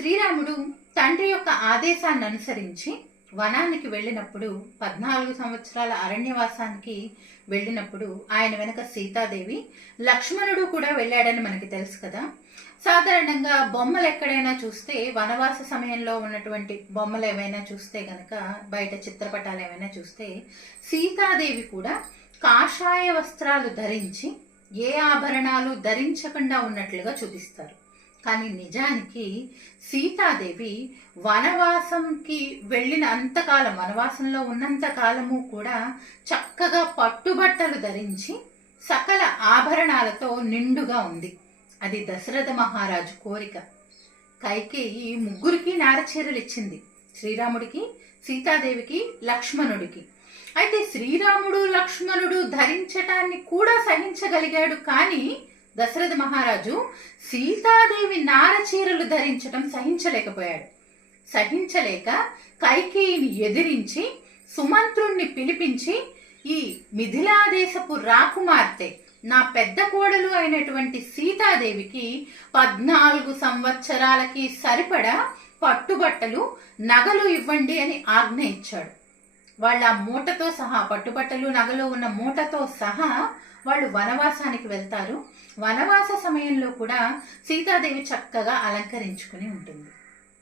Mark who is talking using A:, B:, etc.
A: శ్రీరాముడు తండ్రి యొక్క ఆదేశాన్ని అనుసరించి వనానికి వెళ్ళినప్పుడు పద్నాలుగు సంవత్సరాల అరణ్యవాసానికి వెళ్ళినప్పుడు ఆయన వెనుక సీతాదేవి లక్ష్మణుడు కూడా వెళ్ళాడని మనకి తెలుసు కదా. సాధారణంగా బొమ్మలు ఎక్కడైనా చూస్తే వనవాస సమయంలో ఉన్నటువంటి బొమ్మలు ఏవైనా చూస్తే గనక బయట చిత్రపటాలు ఏమైనా చూస్తే సీతాదేవి కూడా కాషాయ వస్త్రాలు ధరించి ఏ ఆభరణాలు ధరించకుండా ఉన్నట్లుగా చూపిస్తారు. కానీ నిజానికి సీతాదేవి వనవాసంకి వెళ్ళిన అంతకాలం వనవాసంలో ఉన్నంత కాలము కూడా చక్కగా పట్టుబట్టలు ధరించి సకల ఆభరణాలతో నిండుగా ఉంది. అది దశరథ మహారాజు కోరిక. కైకేయి ముగ్గురికి నారచీరలు ఇచ్చింది శ్రీరాముడికి సీతాదేవికి లక్ష్మణుడికి. అయితే శ్రీరాముడు లక్ష్మణుడు ధరించటాన్ని కూడా సహించగలిగాడు కానీ దశరథ మహారాజు సీతాదేవి నారచీరలు ధరించటం సహించలేకపోయాడు. సహించలేక కైకేయిని ఎదిరించి సుమంత్రుణ్ణి పిలిపించి ఈ మిథిలాదేశపు రాకుమార్తె నా పెద్ద కోడలు అయినటువంటి సీతాదేవికి పద్నాలుగు సంవత్సరాలకి సరిపడా పట్టుబట్టలు నగలు ఇవ్వండి అని ఆజ్ఞ ఇచ్చాడు. వాళ్ళ మూటతో సహా పట్టుబట్టలు నగలు ఉన్న మూటతో సహా వాళ్ళు వనవాసానికి వెళ్తారు. వనవాస సమయంలో కూడా సీతాదేవి చక్కగా అలంకరించుకుని ఉంటుంది.